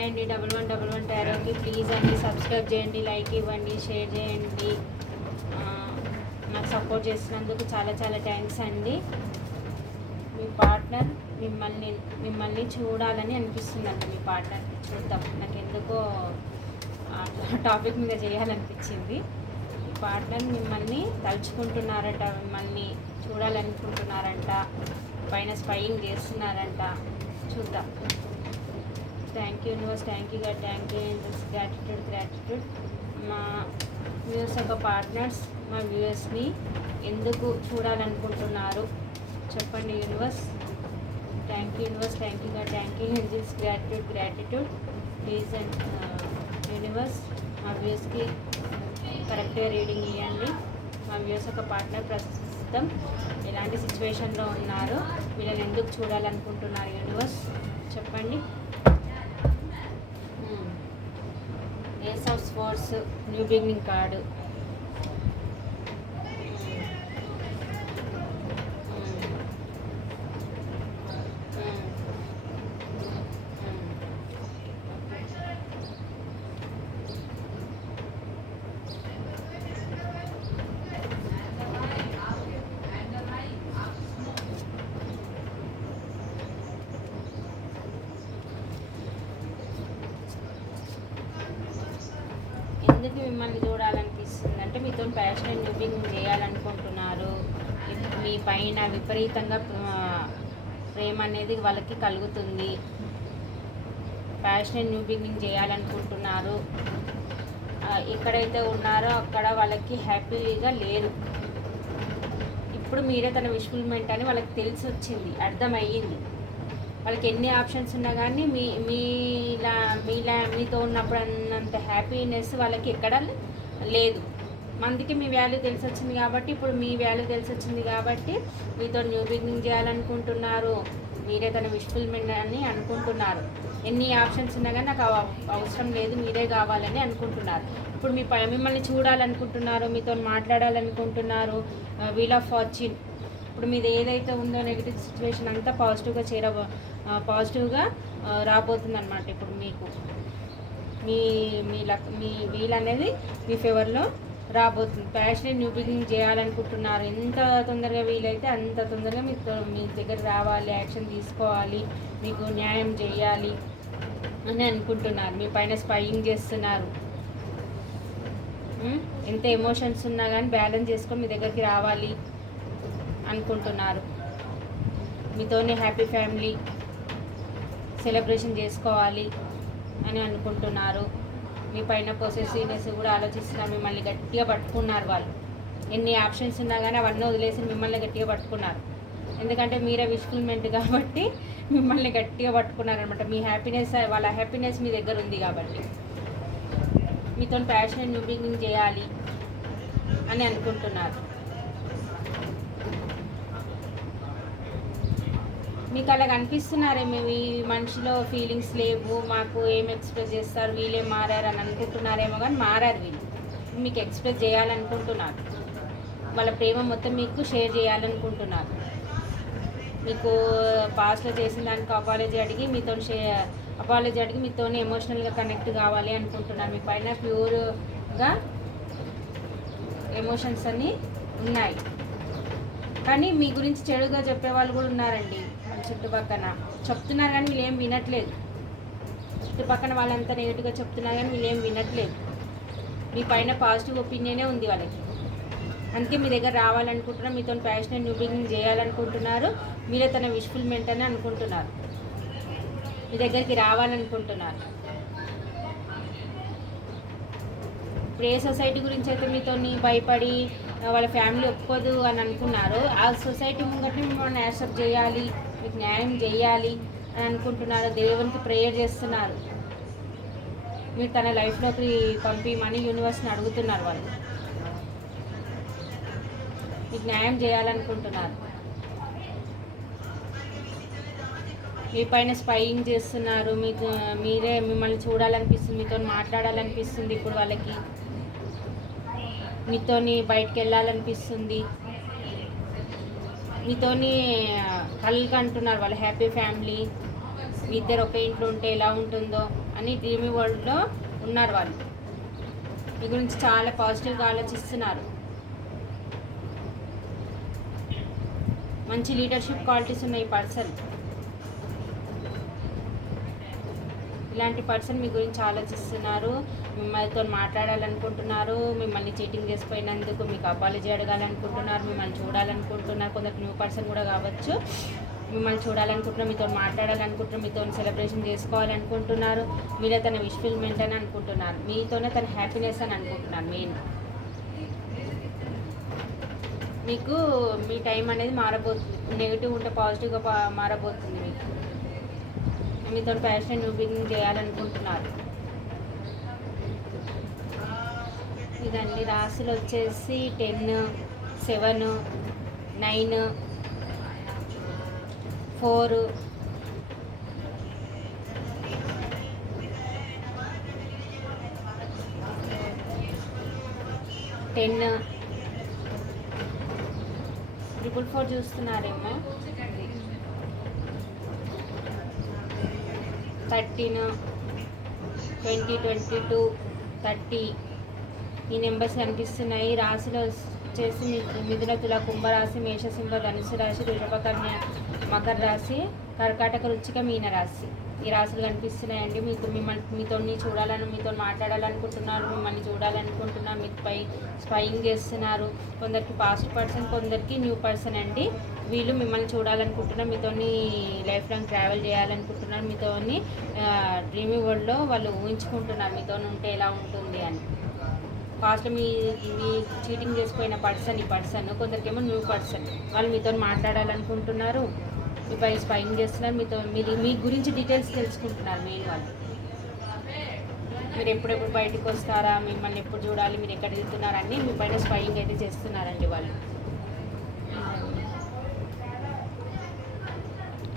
Hi అండి 1111 టారోకి please అండి subscribe చేయండి, లైక్ ఇవ్వండి, షేర్ చేయండి. నాకు సపోర్ట్ చేసినందుకు చాలా చాలా థ్యాంక్స్ అండి. మీ పార్ట్నర్ మిమ్మల్ని చూడాలని అనిపిస్తుందండి. మీ పార్ట్నర్ చూద్దాం, నాకు ఎందుకో టాపిక్ మీద చేయాలనిపించింది. మీ పార్ట్నర్ మిమ్మల్ని తలుచుకుంటున్నారట, మిమ్మల్ని చూడాలనుకుంటున్నారంట, పైన స్పైయింగ్ చేస్తున్నారంట. చూద్దాం. Thank you universe, thank you God, thank you angels, gratitude. మా వ్యూవర్స్ యొక్క పార్ట్నర్స్ మా వ్యూవర్స్ని ఎందుకు చూడాలనుకుంటున్నారు చెప్పండి universe. Thank you universe, thank you God, thank you angels, gratitude. Please and universe మా వ్యూవర్స్కి కరెక్ట్గా రీడింగ్ ఇవ్వండి. మా వ్యూవర్స్ యొక్క పార్ట్నర్ ప్రస్తుతం ఎలాంటి సిచ్యువేషన్లో ఉన్నారు, వీళ్ళని ఎందుకు చూడాలనుకుంటున్నారు యూనివర్స్ చెప్పండి. Ace of sports, new beginning card. ఎందుకు మిమ్మల్ని చూడాలనిపిస్తుంది అంటే మీతో ప్యాషనెట్ న్యూ బిగినింగ్ చేయాలనుకుంటున్నారు. మీ పైన విపరీతంగా ప్రేమ అనేది వాళ్ళకి కలుగుతుంది. ప్యాషనెట్ న్యూ బిగినింగ్ చేయాలనుకుంటున్నారు. ఎక్కడైతే ఉన్నారో అక్కడ వాళ్ళకి హ్యాపీగా లేరు. ఇప్పుడు మీరే తన విష్ఫుల్మెంట్ అని వాళ్ళకి తెలిసి వచ్చింది, అర్థమయ్యింది. వాళ్ళకి ఎన్ని ఆప్షన్స్ ఉన్నా కానీ మీతో ఉన్నప్పుడు అన్నంత హ్యాపీనెస్ వాళ్ళకి ఎక్కడ లేదు. మందికి మీ వాల్యూ తెలిసి వచ్చింది కాబట్టి, ఇప్పుడు మీ వాల్యూ తెలిసి వచ్చింది కాబట్టి మీతో న్యూ బిగినింగ్ చేయాలనుకుంటున్నారు. మీరే తన విష్ఫుల్మెంట్ అని అనుకుంటున్నారు. ఎన్ని ఆప్షన్స్ ఉన్నా కానీ నాకు అవసరం లేదు, మీరే కావాలని అనుకుంటున్నారు. ఇప్పుడు మిమ్మల్ని చూడాలనుకుంటున్నారు, మీతో మాట్లాడాలనుకుంటున్నారు. Wheel of fortune. ఇప్పుడు మీది ఏదైతే ఉందో నెగిటివ్ సిచ్యువేషన్ అంతా పాజిటివ్గా రాబోతుంది అనమాట. ఇప్పుడు మీకు మీ వీల్ అనేది మీ ఫేవర్లో రాబోతుంది. ప్యాషనెట్ న్యూ బిగినింగ్ చేయాలనుకుంటున్నారు. ఎంత తొందరగా వీలైతే అంత తొందరగా మీ దగ్గర రావాలి, యాక్షన్ తీసుకోవాలి, మీకు న్యాయం చేయాలి అని అనుకుంటున్నారు. మీ పైన స్పైయింగ్ చేస్తున్నారు. ఎంత ఎమోషన్స్ ఉన్నా కానీ బ్యాలెన్స్ చేసుకొని మీ దగ్గరికి రావాలి అనుకుంటున్నారు. మీతోనే హ్యాపీ ఫ్యామిలీ సెలబ్రేషన్ చేసుకోవాలి అని అనుకుంటున్నారు. మీ పైన పొసెసివ్నెస్ కూడా ఆలోచిస్తున్నారు. మిమ్మల్ని గట్టిగా పట్టుకున్నారు వాళ్ళు. ఎన్ని ఆప్షన్స్ ఉన్నా కానీ అవన్నీ వదిలేసి మిమ్మల్ని గట్టిగా పట్టుకున్నారు. ఎందుకంటే మీరే విష్ఫుల్మెంట్ కాబట్టి మిమ్మల్ని గట్టిగా పట్టుకున్నారు అనమాట. మీ హ్యాపీనెస్, వాళ్ళ హ్యాపీనెస్ మీ దగ్గర ఉంది కాబట్టి మీతో ప్యాషనెట్ న్యూ బిగినింగ్ చేయాలి అని అనుకుంటున్నారు. మీకు అలా కనిపిస్తున్నారేమో, ఈ మనిషిలో ఫీలింగ్స్ లేవు, మాకు ఏం ఎక్స్ప్రెస్ చేస్తారు, వీళ్ళే మారారు అని అనుకుంటున్నారేమో, కానీ మారారు వీళ్ళు. మీకు ఎక్స్ప్రెస్ చేయాలనుకుంటున్నారు. వాళ్ళ ప్రేమ మొత్తం మీకు షేర్ చేయాలనుకుంటున్నారు. మీకు పాస్ట్లో చేసిన దానికి అపాలజీ అడిగి మీతోనే ఎమోషనల్గా కనెక్ట్ కావాలి అనుకుంటున్నారు. మీ పైన ప్యూర్గా ఎమోషన్స్ అన్నీ ఉన్నాయి. కానీ మీ గురించి చెడుగా చెప్పే వాళ్ళు కూడా ఉన్నారండి చుట్టుపక్కన. చెప్తున్నారు కానీ వీళ్ళు ఏం వినట్లేదు. చుట్టుపక్కన వాళ్ళంతా నెగిటివ్గా చెప్తున్నారు కానీ వీళ్ళు ఏం వినట్లేదు. మీ పైన పాజిటివ్ ఒపీనియనే ఉంది వాళ్ళకి. అందుకే మీ దగ్గర రావాలనుకుంటున్నారు. మీతో ప్యాషనెట్ న్యూ బిగినింగ్ చేయాలనుకుంటున్నారు. మీరే తన విష్ఫుల్మెంట్ అని అనుకుంటున్నారు. మీ దగ్గరికి రావాలనుకుంటున్నారు. ఇప్పుడు ఏ సొసైటీ గురించి అయితే మీతో భయపడి వాళ్ళ ఫ్యామిలీ ఒప్పుకోదు అని అనుకున్నారు, ఆ సొసైటీ ముంగట్ని మిమ్మల్ని యాక్సెప్ట్ చేయాలి, మీకు న్యాయం చేయాలి అని అనుకుంటున్నారు. దేవునికి ప్రేయర్ చేస్తున్నారు. మీరు తన లైఫ్లోకి పంపిమని యూనివర్స్ని అడుగుతున్నారు. వాళ్ళు మీకు న్యాయం చేయాలనుకుంటున్నారు. మీ పైన స్పైయింగ్ చేస్తున్నారు. మిమ్మల్ని చూడాలనిపిస్తుంది, మీతో మాట్లాడాలనిపిస్తుంది. ఇప్పుడు వాళ్ళకి మీతోని బయటకు వెళ్ళాలనిపిస్తుంది. మీతోని కళ్ళు అంటున్నారు. వాళ్ళ హ్యాపీ ఫ్యామిలీ, మీ ఇద్దరు ఒక ఇంట్లో ఉంటే ఎలా ఉంటుందో అని డ్రీమీ వరల్డ్లో ఉన్నారు వాళ్ళు. మీ గురించి చాలా పాజిటివ్గా ఆలోచిస్తున్నారు. మంచి లీడర్షిప్ క్వాలిటీస్ ఉన్న ఈ పర్సన్, ఇలాంటి పర్సన్ మీ గురించి ఆలోచిస్తున్నారు. మిమ్మల్తో మాట్లాడాలనుకుంటున్నారు. మిమ్మల్ని చీటింగ్ చేసిపోయినందుకు మీకు అపాలజీ అడగాలనుకుంటున్నారు. మిమ్మల్ని చూడాలనుకుంటున్నారు. కొందరు న్యూ పర్సన్ కూడా కావచ్చు. మిమ్మల్ని చూడాలనుకుంటున్నారు, మీతో మాట్లాడాలనుకుంటున్నారు, మీతో సెలబ్రేషన్ చేసుకోవాలనుకుంటున్నారు. మీరే తన విష్ఫుల్మెంట్ అని అనుకుంటున్నారు. మీతోనే తన హ్యాపీనెస్ అని అనుకుంటున్నారు. మెయిన్ మీకు మీ టైం అనేది మారబోతుంది. నెగిటివ్ ఉంటే పాజిటివ్గా మారబోతుంది. మీకు మీతో ప్యాషన్ న్యూ బిగినింగ్ చేయాలనుకుంటున్నారు. ఇదండి రాశులు వచ్చేసి 10, 7, 9, 4, 10, 444 చూస్తున్నారేమో. 13, 20, 22, 30 ఈ నెంబర్స్ కనిపిస్తున్నాయి. రాశిలో వచ్చేసి మిథున, తుల, కుంభరాశి, మేషసింహ, ధనుసు రాశి, వృషభ, కన్య, మకర రాశి, కర్కాటక, వృశ్చిక, మీన రాశి ఈ రాశులు కనిపిస్తున్నాయండి. మీతో చూడాలని, మీతో మాట్లాడాలనుకుంటున్నారు, మిమ్మల్ని చూడాలనుకుంటున్నారు, మీపై స్పైయింగ్ చేస్తున్నారు. కొందరికి పాస్ట్ పర్సన్, కొందరికి న్యూ పర్సన్ అండి. వీళ్ళు మిమ్మల్ని చూడాలనుకుంటున్నారు, మీతో లైఫ్ లాంగ్ ట్రావెల్ చేయాలనుకుంటున్నారు, మీతో డ్రీమీ వరల్డ్లో వాళ్ళు ఊహించుకుంటున్నారు మీతో ఉంటే ఎలా ఉంటుంది అని. ఫాస్ట్ మీ చీటింగ్ చేసిపోయిన పర్సన్ ఈ పర్సన్, కొందరికేమో న్యూ పర్సన్. వాళ్ళు మీతో మాట్లాడాలనుకుంటున్నారు, మీపై స్పైయింగ్ చేస్తున్నారు, మీ గురించి డీటెయిల్స్ తెలుసుకుంటున్నారు. మెయిన్ వాళ్ళు మీరు ఎప్పుడెప్పుడు బయటకు వస్తారా, మిమ్మల్ని ఎప్పుడు చూడాలి, మీరు ఎక్కడ వెళ్తున్నారు అన్నీ మీ పైన స్పైయింగ్ అయితే చేస్తున్నారండి వాళ్ళు.